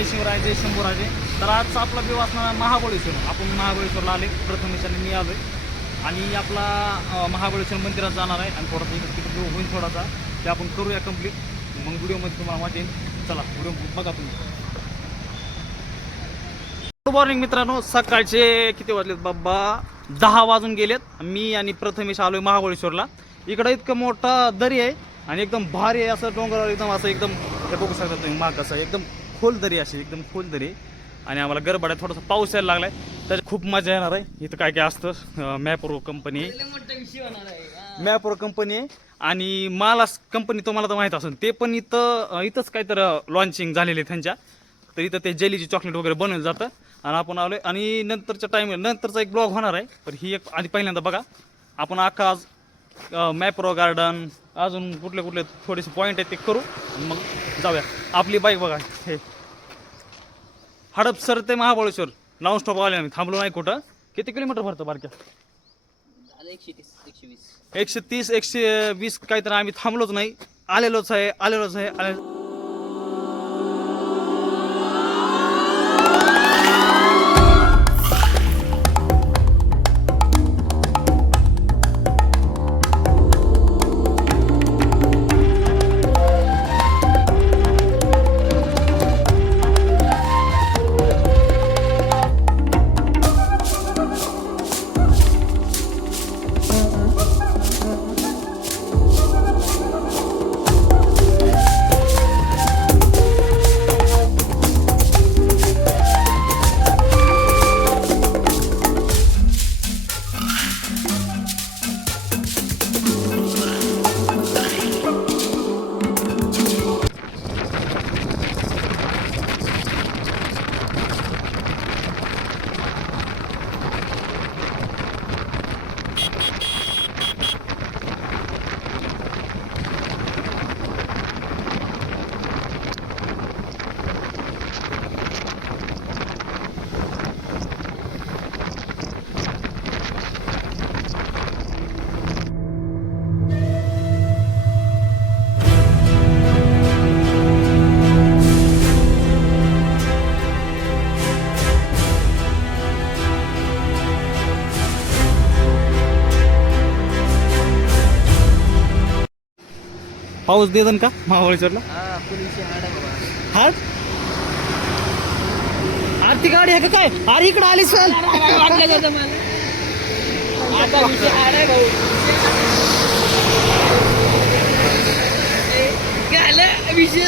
जय शिवराय जय शंभूराजे. तर आजचा आपला व्यू असणार आहे महाबळेश्वर. आपण महाबळेश्वरला आले. प्रथमेशाने मी आलोय. आणि आपला महाबळेश्वर मंदिरात जाणार आहे. आणि थोडासा इकडे तिकडे होईल थोडासा ते आपण करूया कंप्लीट मग व्हिडिओमध्ये तुम्हाला मजा चला व्हिडिओ बघा तुम्ही. गुड मॉर्निंग मित्रांनो. सकाळचे किती वाजलेत? बाबा दहा वाजून गेलेत. मी आणि प्रथमेश आलोय महाबळेश्वरला. इकडं इतकं मोठा दरी आहे आणि एकदम भारी आहे. असं डोंगरावर एकदम असं एकदम बघू शकता तुम्ही माग असं एकदम खोल दरी अशी एकदम खोल दरी. आणि आम्हाला गडबड आहे थोडासा पाऊस यायला लागलाय. त्याच्यात खूप मजा येणार आहे. इथं काय काय असतं? मॅप्रो कंपनी मॅप्रो कंपनी आहे. आणि मालास कंपनी तुम्हाला तर माहीत असेल. ते पण इथं इथंच काहीतरी लॉन्चिंग झालेली आहे त्यांच्या. तर इथं ते जेलीची चॉकलेट वगैरे बनवलं जातं. आणि आपण आलोय. आणि नंतरच्या टाइम नंतरचा एक ब्लॉग होणार आहे. तर ही एक आधी पहिल्यांदा बघा. आपण अख्खा आज मॅप्रो गार्डन अजून कुठले कुठले थोडेसे पॉईंट आहेत ते करू. मग जाऊया. आपली बाईक बघा. हे. हडपसर ते महाबळेश्वर. नॉन स्टॉप आले आम्ही. थांबलो नाही कुठं. किती किलोमीटर भरतं बारक्या? एकशे तीस एकशे वीस. एकशे तीस एकशे वीस काहीतरी आम्ही थांबलोच नाही. आलेलोच आहे आलेलोच आहे आले पाऊस देतन का महाबळेश्वरला? हा हाट आरती गाडी आहे का काय? अरे इकडं आली आता विषय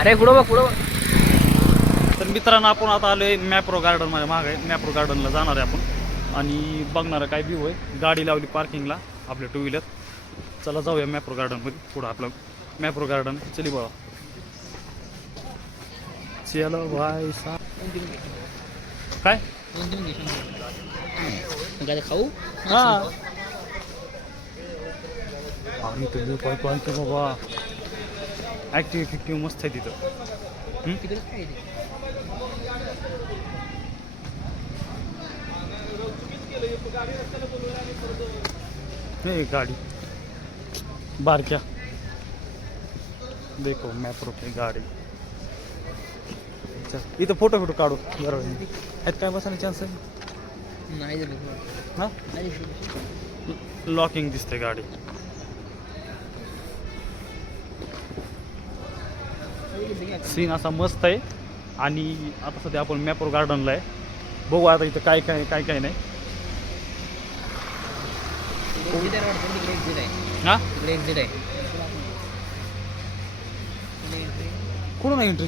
अरे पुढं बघ बघ. तर मित्रांनो आपण आता आलोय मॅप्रो गार्डनमध्ये माग. आहे मॅप्रो गार्डनला जाणार आहे आपण. आणि बघणार आहे काय व्ह्यू आहे. गाडी लावली पार्किंगला आपल्या टू व्हीलर चला जाऊया मॅप्रो गार्डनमध्ये. पुढं आपलं मॅप्रो गार्डन चली बघा चलो भाई सा काय? खाऊ? हा. आम्ही पाहतो बाबा. ॲक्टिव्ह फिक्टिव्ह मस्त आहे तिथं हम्म? तिकडे काय आहे? हे गाडी बारक्या देखो मॅप्रो की गाडी चल, इथं फोटो फोटो काढू बरोबर आहेत काय बसायला चान्स आहे नाही दिलं हा नाही दिलं. लॉकिंग दिसते गाडी सीन असा मस्त आहे. आणि आता सध्या आपण मॅपोर गार्डनला आहे. बघू आता इथं काय काय काय काय नाही. हां? आहे एंट्री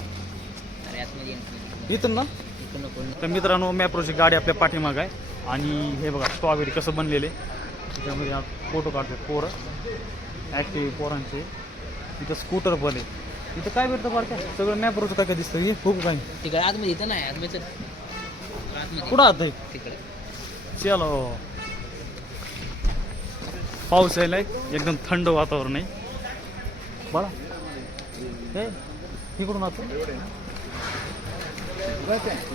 इथून ना? तर मित्रांनो मॅप्रोची गाडी आपल्या पाठीमाग आहे. आणि हे बघा स्ट्रॉबेरी कसं बनलेले त्याच्यामध्ये फोटो काढतात पोरं. ॲक्टिव्ह पोरांचे. इथं स्कूटर पण आहे. इथं काय भेटतं बारक्या? सगळं मॅप्रोचं काय काय दिसतं? हे खूप काय. तिकडे आतमध्ये इथं नाही आतमध्ये. चल. आतमध्ये. कुठं आता तिकडे. चलो पाऊस यायलाय एकदम थंड वातावरण आहे. बळा. हे इकडून आता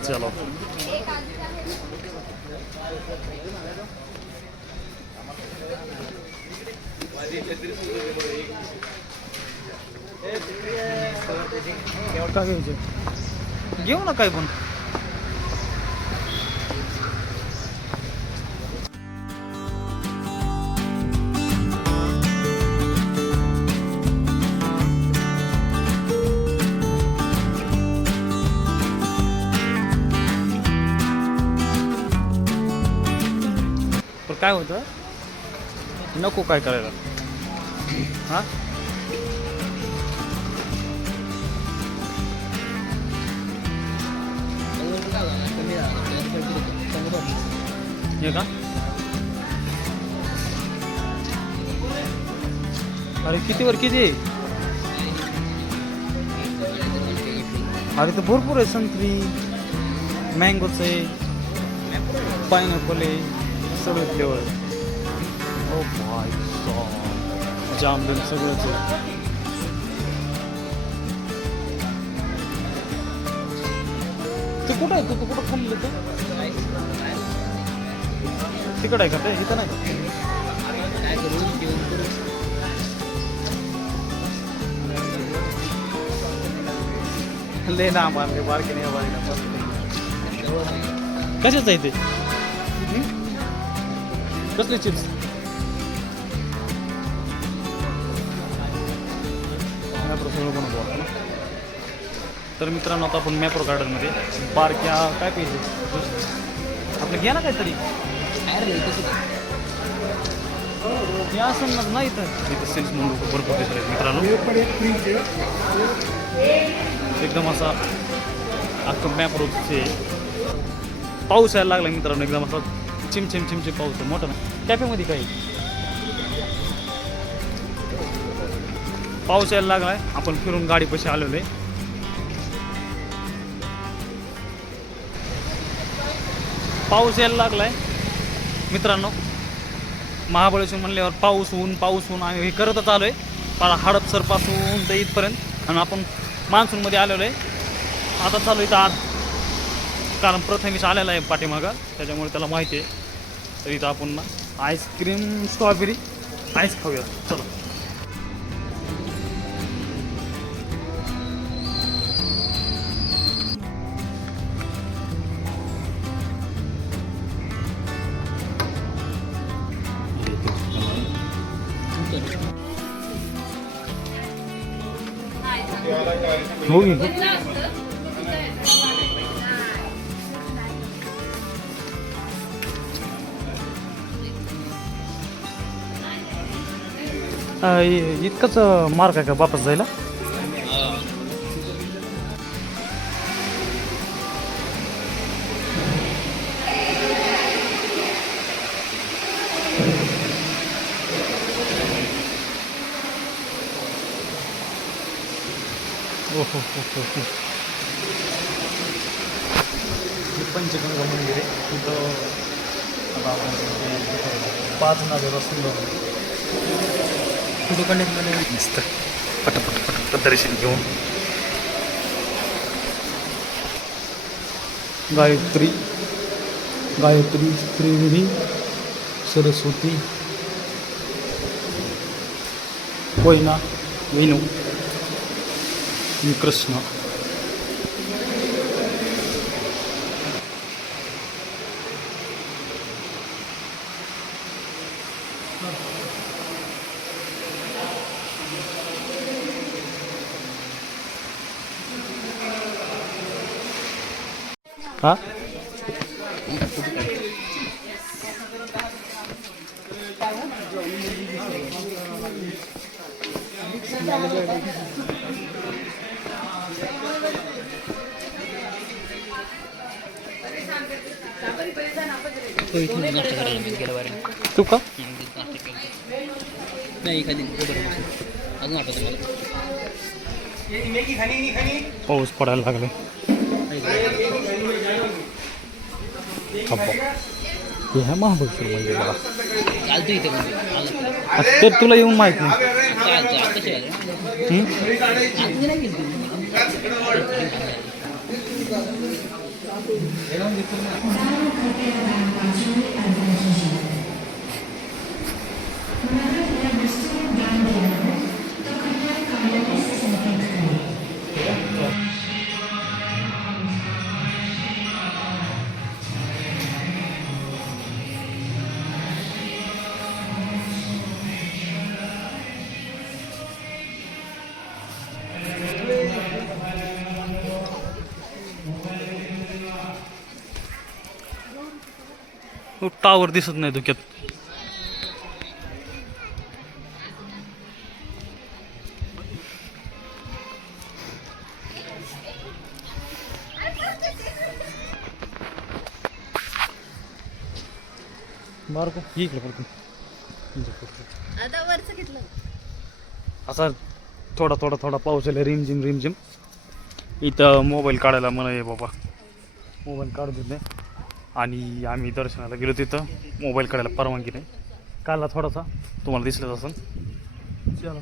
चलो. घेऊ ना काय पण. काय होतं? नको काय करायला. हां? हे का? अरे किती वर किती? अरे तर भरपूर आहे संत्री. मँगोच आहे. पायनॅपल आहे. सगळे फ्लेवर ओ भाई जामबिन सगळंच आहे. ते कुठं आहे? तू तू कुठं खाल्लं ते तिकडं आहे का? ते इथं नाही. ले ना मारले बारके नाही बारके. कशाच आहे ते? कसले चिप्स? तर मित्रांनो आता आपण मॅप्रो गार्डनमध्ये बारक्या काय पाहिजे? आपलं घ्या ना काहीतरी. असं ना नाही तर. इथं सेल्स म्हणून भरपूर दिसले मित्रांनो. एकदम असा अख्खं मॅप्रोचे पाऊस यायला लागला मित्रांनो. एकदम असा चिम चिम पाऊस आहे. मोठा ना कॅफेमध्ये काही पाऊस यायला लागलाय. आपण फिरून गाडी पैसे आलेलो. आहे पाऊस यायला लागलाय. मित्रांनो महाबळेश्वर म्हणल्यावर पाऊस ऊन पाऊस ऊन आम्ही हे करतच आलो आहे पारा हडपसरपासून तर इथपर्यंत. आणि आपण मान्सूनमध्ये आलेलो आहे. आता चालू इथं आज. कारण प्रथमेश आलेला आहे पाठीमागं. त्याच्यामुळे त्याला माहिती आहे. तर इथं आपण आईस्क्रीम स्ट्रॉबेरी आईस खाऊया. चला. हो की इतकंच मार्क आहे का वापस जायला पाच नागेला सुंदर फोटो काढण्यात मस्त पटपट पटपट दर्शन घेऊन गायत्री गायत्री त्रिवेणी सरस्वती कोयना वेणू आणि कृष्ण हा? तो का? नाही खाली अजून आठवतं मला. पाऊस पडायला लागले हे आहे महाबळेश्वर मंदिर बघा. म्हणजे तर तुला येऊन माहीत नाही. टावर दिसत नाही धुक्यात. मार्ग इकडे घेतलं. असा थोडा थोडा थोडा पाऊस आला रिमझिम रिमझिम. इथं मोबाईल काढायला मला ये बाबा. मोबाईल काढू देत नाही. आणि आम्ही दर्शनाला गेलो तिथं. मोबाईल काढायला परवानगी नाही. काढला थोडासा. तुम्हाला दिसलंच असेल. चला.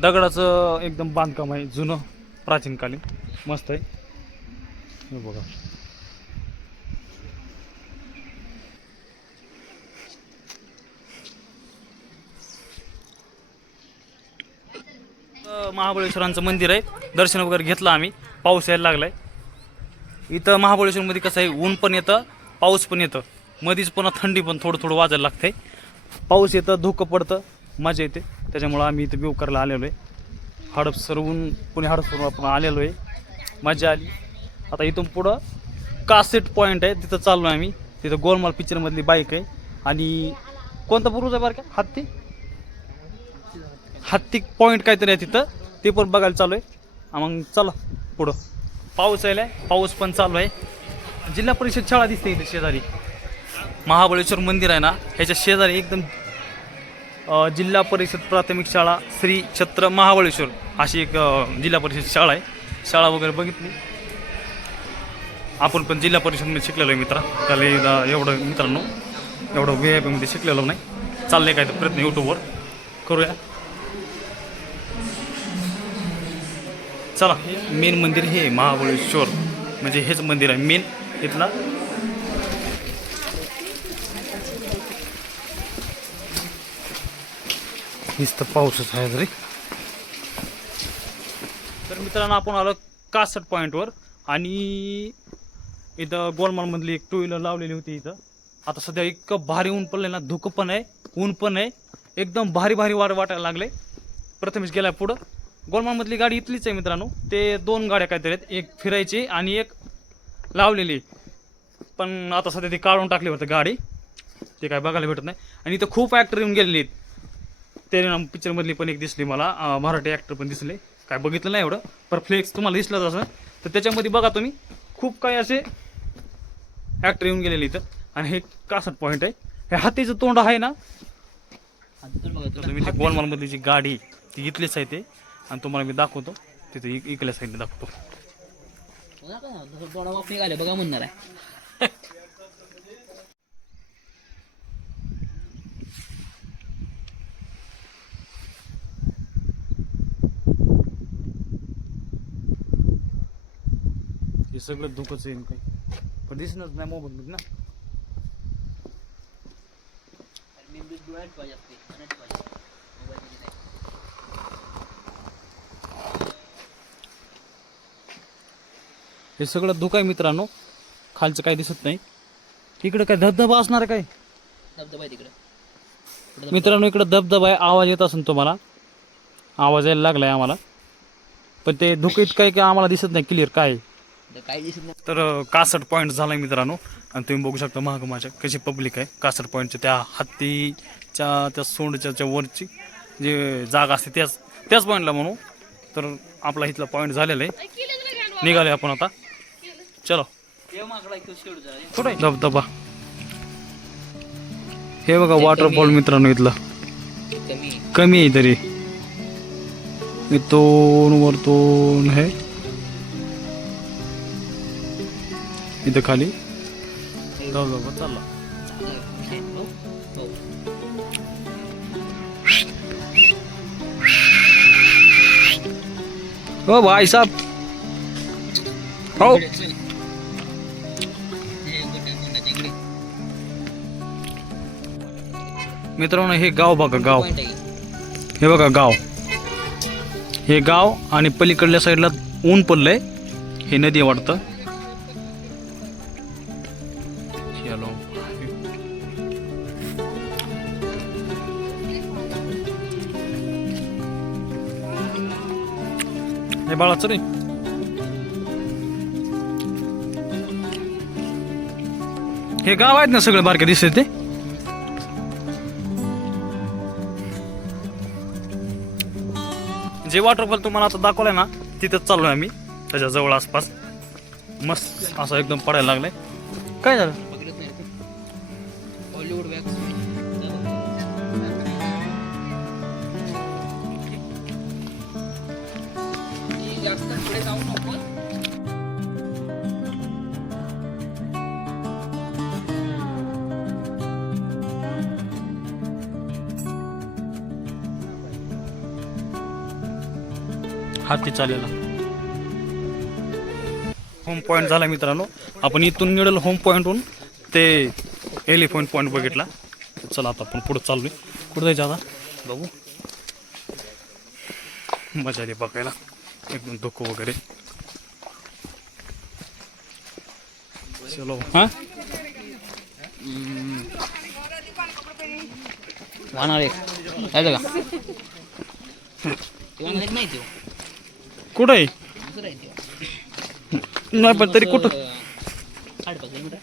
दगडाचं एकदम बांधकाम आहे. जुनं प्राचीनकालीन. मस्त आहे. हे बघा. महाबळेश्वरांचं मंदिर आहे. दर्शन वगैरे घेतलं आम्ही. पाऊस यायला लागला आहे इथं महाबळेश्वरमध्ये कसं आहे ऊन पण येतं पाऊस पण येतं. मधीच पुन्हा थंडी पण थोडं थोडं वाजायला लागते पाऊस येतं धुकं पडतं मजा येते. त्याच्यामुळं आम्ही इथं व्यू आलेलो आहे. हडपसरहून पुणे हडपसरून आपण आलेलो आहे. मजा आली. आता इथून पुढं कासेट पॉईंट आहे तिथं चाललो आहे आम्ही. तिथं गोलमाल पिक्चरमधली बाईक आहे. आणि कोणता पूर्वज आहे बरं का? हत्ती? हत्ती पॉईंट काहीतरी आहे तिथं. ते पण बघायला चालू आहे मग चला पुढं. पाऊस यायला पाऊस पण चालू आहे. जिल्हा परिषद शाळा दिसते इथे शेजारी. महाबळेश्वर मंदिर आहे ना ह्याच्या शेजारी एकदम जिल्हा परिषद प्राथमिक शाळा श्री छत्र महाबळेश्वर अशी एक जिल्हा परिषद शाळा आहे. शाळा वगैरे बघितली. आपण पण जिल्हा परिषदमध्ये शिकलेलो आहे मित्रा. त्याला एकदा एवढं मित्रांनो एवढं व्ही आय पीमध्ये शिकलेलो नाही. चाललंय काय तर प्रयत्न यूट्यूबवर करूया. चला मेन मंदिर हे महाबळेश्वर. म्हणजे हेच मंदिर आहे. मेन इथला. नुसतं पाऊसच आहे तरी तर मित्रांनो आपण आलो कासट पॉईंटवर आणि इथं गोलमालमधली एक टू व्हीलर लावलेली होती इथं. आता सध्या इतकं भारी ऊन पडलं ना धुकं पण आहे ऊन पण आहे. एकदम भारी भारी वार वाटायला लागले प्रथमेश गेला पुढं. गोलमालमधली गाडी इथलीच आहे मित्रांनो. ते दोन गाड्या काहीतरी आहेत. एक फिरायची आणि एक लावलेली. पण आता सध्या ती काढून टाकली होती गाडी. ते काय बघायला भेटत नाही. आणि इथं खूप ॲक्टर येऊन गेलेले आहेत. ते पिक्चरमधली पण एक दिसली मला. मराठी ॲक्टर पण दिसले. काय बघितलं नाही एवढं. पर फ्लेक्स तुम्हाला दिसलंच असं तर त्याच्यामध्ये बघा तुम्ही. खूप काही असे ॲक्टर येऊन गेलेले इथं. आणि हे कासट पॉईंट आहे. हे हातीचं तोंड आहे ना. तुम्ही गोलमालमधली जी गाडी ती इथलीच आहे ते. आणि तुम्हाला मी दाखवतो. तिथे इक- इकल्या साईडने दाखवतो. बघा वाफ निघाले बघा म्हणणार आहे हे सगळं दुःखच येईन काही पण दिसणार नाही मोबाईल ना. मेंदू डोळ्यात पाहिजे असते. पाहिजे नाही. हे सगळं धुकं आहे मित्रांनो. खालचं काही दिसत नाही. इकडे काय धबधबा असणार आहे काय? धबधबा आहे तिकडे. पुढे मित्रांनो इकडे धबधबा आहे. आवाज येत असेल तुम्हाला. आवाज यायला लागलाय आम्हाला. पण ते धुकं इतकं आहे की आम्हाला दिसत नाही. क्लिअर काय आहे. काही दिसत नाही. तर अं, कासट पॉईंट झाला आहे मित्रांनो. आणि तुम्ही बघू शकता महाग माझ्या कशी पब्लिक आहे. कासट पॉईंटच्या त्या हत्तीच्या त्या सोंडच्या त्या वरची जे जागा असते त्याच त्याच पॉईंटला म्हणू. तर आपला इथला पॉईंट झालेला आहे. निघाले आपण आता. चलो। धबधबा. हे बघा वॉटरफॉल मित्रांनो इथलं. कमी कमी आहे तरी. इथून वरतून आहे. इथं खाली. धबधबा चालला. हो हो भाई साहब. हो. मित्रांनो हे गाव बघा गाव. हे बघा गाव. हे गाव आणि पलीकडल्या साईडला ऊन पडलंय. हे नदी वाटतं. हे बाळाचं रे. हे गाव आहेत ना सगळे बारके दिसते ते? जे वॉटरफॉल तुम्हाला आता दाखवलंय ना तिथंच चाललोय आम्ही. त्याच्याजवळ आसपास. मस्त असं एकदम पडायला लागलंय. काय झालं? हाती चालेला होम पॉईंट झाला मित्रांनो. आपण इथून मिळेल होम पॉईंटहून ते एलिफंट पॉईंट बघितला. चला आता आपण पुढे चाललोय. कुठं जायचं आता? बघू. मजा आली बघायला. एकदम धोको वगैरे. चलो. हां? वाहणार एक. का? नाही कुठं आहे? नाही पण तरी कुठं? किलोमीटर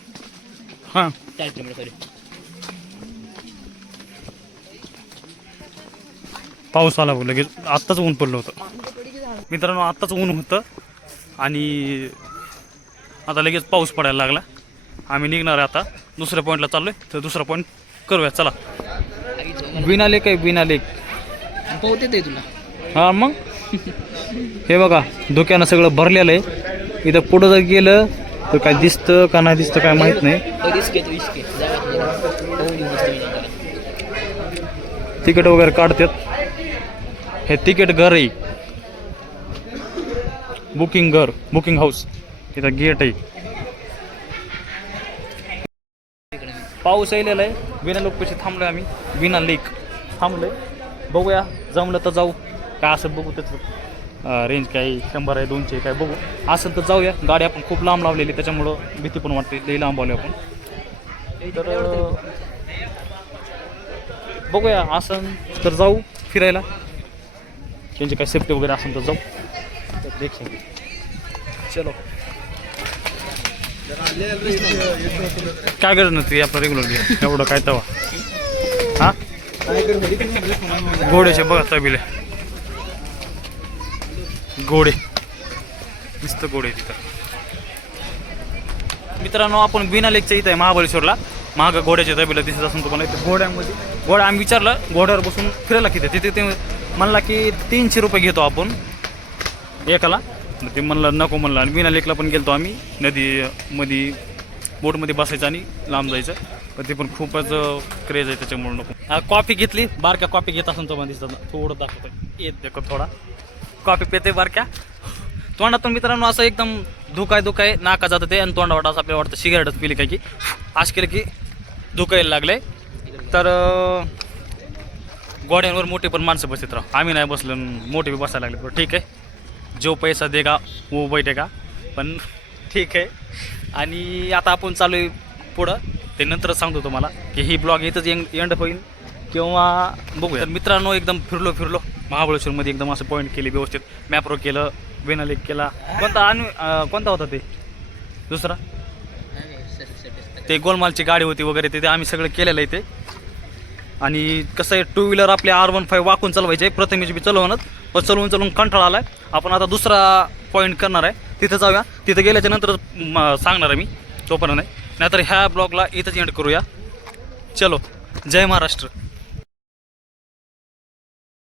हां. चार किलोमीटर सॉरी पाऊस आला बघ लगेच आत्ताच ऊन पडलं होतं. मित्रांनो आत्ताच ऊन होतं आणि आता लगेच पाऊस पडायला लागला. आम्ही निघणार आहे आता दुसऱ्या पॉईंटला चाललोय. तर दुसरा पॉईंट करूया. चला. बिना लेक आहे बिना लेक पोहते ते तुला. हा मग? हे बघा धुक्यानं सगळं भरलेलं आहे. इथं पुढं जर गेलं तर काय दिसतं का नाही दिसतं काय माहीत नाही. तिकीट वगैरे काढतात. हे तिकीट घर आहे. बुकिंग घर बुकिंग हाऊस. इथं गेट आहे. पाऊस येलेला आहे. बिना लोक पैसे थांबलोय आम्ही. बिना लेक थांबलोय. बघूया जमलं तर जाऊ. काय असं बघू त्याचं रेंज काय शंभर आहे दोनशे काय बघू. असं तर जाऊया. गाडी आपण खूप लांब लावलेली त्याच्यामुळं भीती पण वाटते. लई लांब आलो आपण. तर बघूया. असं तर जाऊ फिरायला. त्यांची काय सेफ्टी वगैरे असेल तर जाऊ. तर देख चलो. काय गरज नसते आपलं रेग्युलर एवढं काय तवा हा? घोड्याचे बघा तबिले. घोडे नुसतं घोडे तिथं मित्रांनो आपण बिना लेकच्या इथं आहे महाबळेश्वरला. महाग घोड्याचे तबिले दिसत असून तुम्हाला इथं. घोड्यामध्ये. घोडा आम्ही विचारलं घोड्यावर बसून फिरायला किती? तिथे ते म्हणला की तीनशे रुपये घेतो आपण. एकाला. ते म्हणलं नको म्हणलं. आणि बिना लेकला पण गेलतो आम्ही. नदी मध्ये बोटमध्ये बसायचं आणि लांब जायचं. पण ते पण खूपच क्रेज आहे त्याच्यामुळे नको. कॉफी घेतली. बारक्या कॉफी घेत असून तुम्हाला दिसतात थोडं दाखवतोय. येत देखो थोडा. कॉफी पेते बारक्या तोंडातून मित्रांनो असं एकदम धुकाय धुकाय नाका जातं ते आणि तोंडावर असं आपल्याला वाटतं सिगारेटच पिली काय की? असं केलं की धुकायला लागले. तर गोड्यांवर मोठे पण माणसं बसत राह आम्ही नाही बसलो मोठे बी बसायला लागले. बरं ठीक आहे. जो पैसा देगा वो बैठेगा पण ठीक आहे. आणि आता आपण चालू आहे पुढं. ते नंतर सांगतो तुम्हाला की ही ब्लॉग इथंच एंड एंड होईल. किंवा बघूया. मित्रांनो एकदम फिरलो फिरलो. महाबळेश्वरमध्ये एकदम असं पॉईंट केले व्यवस्थित मॅप्रो केलं बेना लेक केला. कोणता आणि कोणता होता ते? दुसरा? ते गोलमालची गाडी होती वगैरे ते आम्ही सगळं केलेलं आहे ते. आणि कसं आहे टू व्हीलर आपले आर वन फाईव्ह वाकून चालवायचे प्रथमेश बी चालवणच पण चलवून चलवून कंटाळा आला आहे आपण आता दुसरा पॉईंट करणार आहे तिथं जाऊया. तिथं गेल्याच्यानंतर सांगणार आहे मी तोपर्यंत नाही. नाहीतर ह्या ब्लॉगला इथंच एंड करूया. चलो जय महाराष्ट्र.